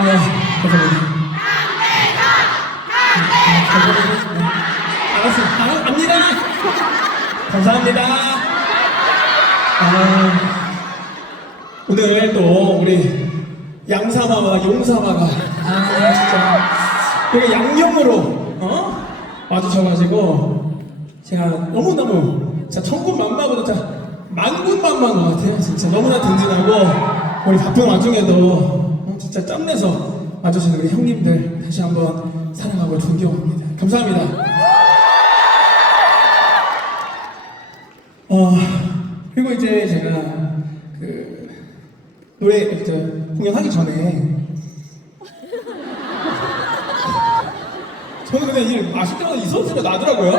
아, 감사합니다. 알았어. 아. 감사합니다. 아, 오늘 또 우리 양사마와 용사마가 아 진짜 되게 양념으로 어 와주셔가지고 제가 너무 너무 진짜 천군만마보다 진짜 만군만마인 것 같아요. 진짜 너무나 든든하고 우리 바쁜 와중에도 어, 진짜 짬내서 와주신 우리 형님들 다시 한번 사랑하고 존경합니다. 감사합니다. 어 그리고 이제 제가 그 노래 이제 공연하기 전에 저는 근데 마실 때마다 이 소리가 나더라고요.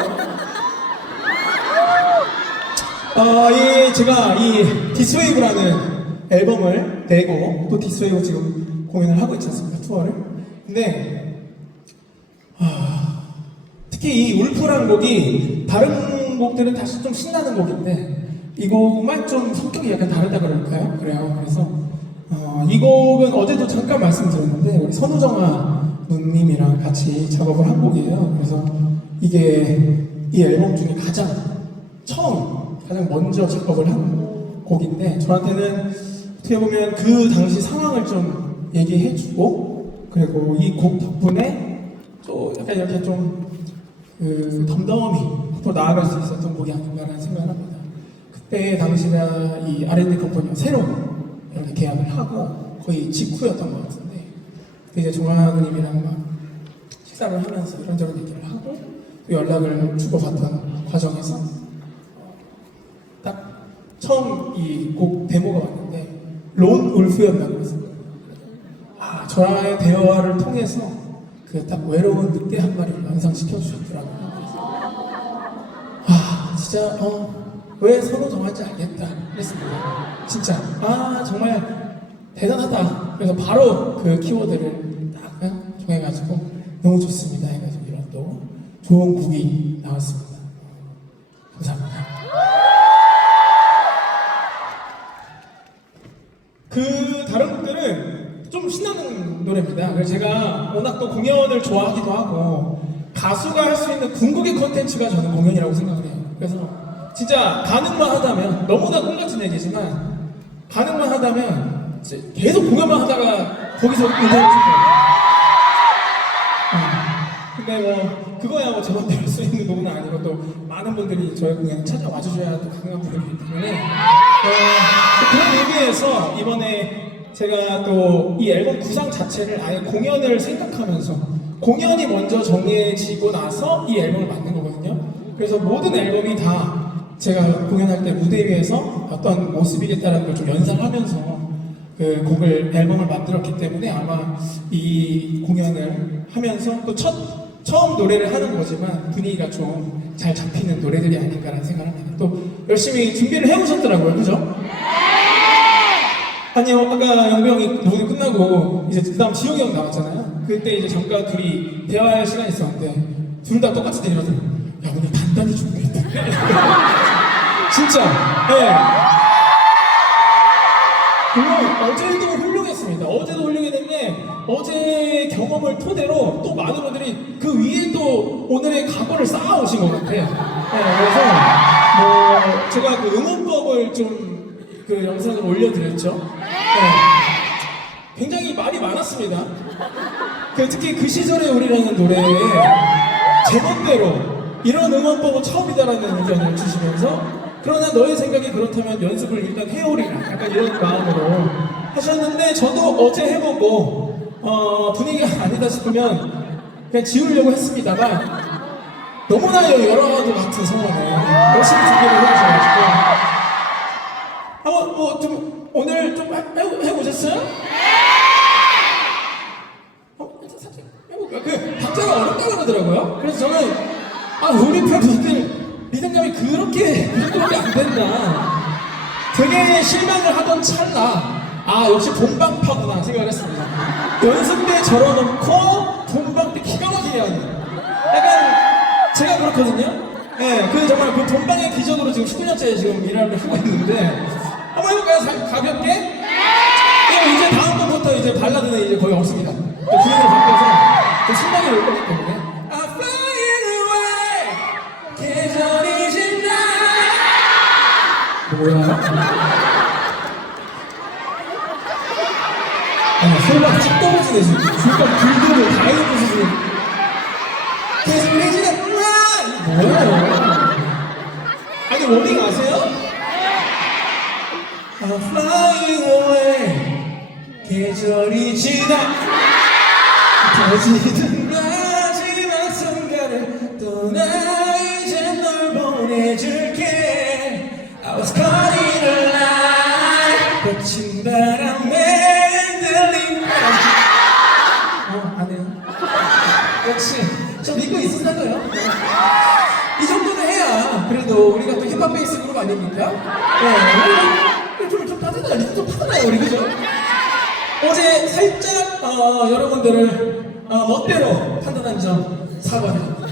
어, 이 제가 이 디스웨이브라는 앨범을 내고 또 디스웨이브 지금 공연을 하고 있지 않습니까 투어를. 근데 아, 특히 이 울프라는 곡이 다른 곡들은 다시 좀 신나는 곡인데 이 곡만 좀 성격이 약간 다르다 그럴까요? 그래요. 그래서 어, 이 곡은 어제도 잠깐 말씀드렸는데 우리 선우정아 누님이랑 같이 작업을 한 곡이에요. 그래서 이게 이 앨범 중에 가장 처음 가장 먼저 작업을 한 곡인데 저한테는 어떻게 보면 그 당시 상황을 좀 얘기해주고 그리고 이 곡 덕분에 또 약간 이렇게 좀 그 덤덤히 앞으로 나아갈 수 있었던 곡이 아닌가라는 생각을 합니다. 그때 당시나 이 R&D 컴퍼니가 새로 이렇게 계약을 하고 거의 직후였던 것 같은데 이제 종아님이랑 막 식사를 하면서 이런저런 얘기를 하고 또 연락을 주고받던 과정에서 딱 처음 이곡 데모가 왔는데 론 울프였다고 했어요. 아 저와의 대화를 통해서 그 딱 외로운 늑대 한 마리를 연상시켜 주셨더라고요. 아 진짜 어 왜 서로 정할지 알겠다 그랬습니다. 진짜 아 정말 대단하다. 그래서 바로 그 키워드를 딱 어, 정해가지고 너무 좋습니다 해가지고 이런 또 좋은 곡이 나왔습니다. 감사합니다. 그 다른 곡들은 좀 신나는 노래입니다. 그래서 제가 워낙 또 공연을 좋아하기도 하고 가수가 할 수 있는 궁극의 컨텐츠가 저는 공연이라고 생각을 해요. 그래서 진짜 가능만 하다면 너무나 꿈 같은 얘기지만 가능만 하다면 계속 공연만 하다가 거기서 은퇴하고 싶어요. 어, 근데 뭐 그거야 뭐 저만 할수 있는 부분은 아니고 또 많은 분들이 저희 공연 찾아와 주셔야 또 가능한 분들이기 때문에 어, 그런 의 미에서 이번에 제가 또 이 앨범 구상 자체를 아예 공연을 생각하면서 공연이 먼저 정해지고 나서 이 앨범을 만든 거거든요. 그래서 모든 앨범이 다 제가 공연할 때 무대 위에서 어떤 모습이겠다라는 걸 좀 연상하면서 그 곡을 앨범을 만들었기 때문에 아마 이 공연을 하면서 또 첫 처음 노래를 하는 거지만 분위기가 좀 잘 잡히는 노래들이 아닌가라는 생각을 합니다. 또 열심히 준비를 해오셨더라고요, 그죠? 아니요, 아까 영배 형이 녹음 끝나고 이제 그다음 지영이 형 나왔잖아요. 그때 이제 잠깐 둘이 대화할 시간이 있었는데 둘 다 똑같이 내려서 야 오늘 단단히 준비했다. 진짜, 네. 물론 어제도 훌륭했습니다. 어제도 훌륭했는데 어제 경험을 토대로 또 많은 분들이 그 위에 또 오늘의 각오를 쌓아오신 것 같아요. 네, 그래서 뭐 제가 그 응원법을 좀 그 영상을 올려드렸죠. 네. 굉장히 말이 많았습니다. 그 특히 그 시절의 우리라는 노래에 제멋대로 이런 응원법은 처음이다라는 의견을 주시면서 그러나 너의 생각이 그렇다면 연습을 일단 해오리라 약간 이런 마음으로 하셨는데 저도 어제 해보고 어, 분위기가 아니다 싶으면 그냥 지우려고 했습니다만 너무나 여러와도 같은 상황에 열심히 준비를 해주셔가지고 한번 뭐좀 오늘 좀 해, 해- 해보셨어요? 어, 살짝 해볼까요? 그 박자가 어렵다고 그러더라고요. 그래서 저는 아 우리 팬분들 리듬감이 그렇게 그 정도밖에 안 된다. 되게 실망을 하던 찰나 아 역시 본방파구나 생각을 했습니다. 연습 때 절어놓고 본방 때 기가 막히게 하는 약간 제가 그렇거든요. 네, 그 정말 그 본방의 기적으로 지금 19년째 지금 일을 하고 있는데 한번 해볼까요? 가- 가볍게? 네, 이제 다음 번부터 이제 발라드는 이제 거의 없습니다. 분위기를 바꿔서 좀 신나게 올 거기 때문에. I'm flying away. 계절이 지나. 뭐야? 아니, 설마 쭉 떨어지네, 지금. 줄까 굴들을 다 해놓고서 지금. 계절이 지나. 뭐야? 아니, 워딩 아세요? I'm flying away. 계절이 지나. 터지는 마지막 순간을 떠나 이제 널 보내줄게 I was caught in a lie 거친 바람에 흔들린 바람 어, 안 해요 역시 저 믿고 있었다고요 네. 이 정도는 해야 그래도 우리가 또 힙합 베이스 그룹 아닙니까? 네, 좀, 좀 빠져나요 우리 그죠? 어제 살짝 어, 여러분들을 어, 멋대로 판단한 점 사과드립니다.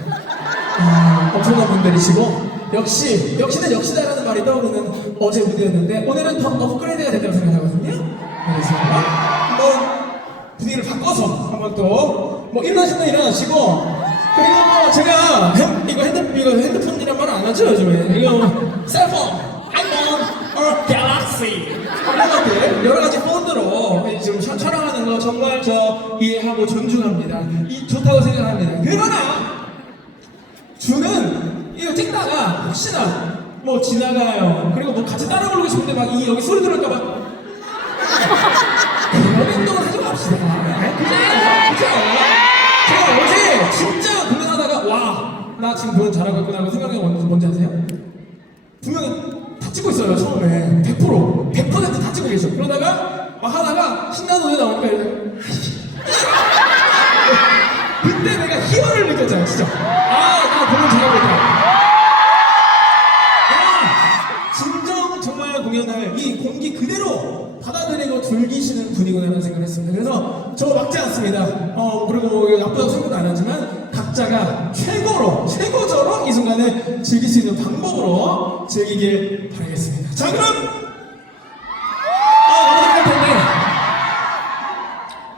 어, 엄청난 분들이시고 역시 역시는 역시다라는 말이 떠오르는 어제 무대였는데 오늘은 더 업그레이드가 됐다고 생각하거든요. 그래서 한번 분위기를 바꿔서 한번 또뭐 일어나시는 분 일어나시고 그리고 뭐 제가 핸, 이거 핸드 이거 핸드폰이란 말안 하죠 요즘에 이거 셀폰 아이폰 어 갤럭시 이렇게 여러 가지 폰으로 지금 촬- 촬영하는 거 정말 저 이해하고 존중합니다. 이 좋다고 생각합니다. 그러나 주는 이거 찍다가 혹시나 뭐 지나가요. 그리고 뭐 같이 따라 부르고 싶은데 막 이 여기 소리 들을까 봐 그런 행동을 하지 맙시다. 네? 그죠? 그죠? 제가 어제 진짜 공연하다가 와 나 지금 공연 잘하고 있구나 하고 생각한 게 뭔지 아세요? 분명히 다 찍고 있어요 처음에. 100% 100%다 찍고 계셔. 그러다가 막 하다가 신나는 노래 나오니까 이러다가 그때 내가 희열을 느꼈잖아 진짜. 아나 공연 잘하고 있다. 아, 진정 정말 공연을 이 공기 그대로 받아들이고 즐기시는 분이구나라는 생각을 했습니다. 그래서 저 막지 않습니다. 어 그리고 뭐 나쁘다고 생각도 안 하지만 각자가 최고로 최고저로 이 순간을 즐길 수 있는 방법으로 즐기길 바라겠습니다. 자 그럼! 아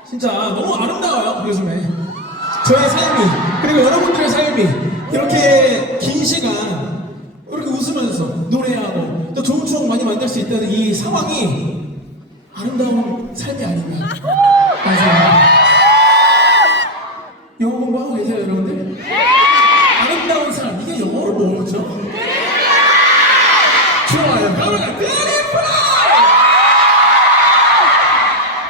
진짜 너무 아름다워요 요즘에. 저의 삶이 그리고 여러분들의 삶이 이렇게 긴 시간 이렇게 웃으면서 노래하고 또 좋은 추억 많이 만들 수 있다는 이 상황이 아름다운 삶이 아닌가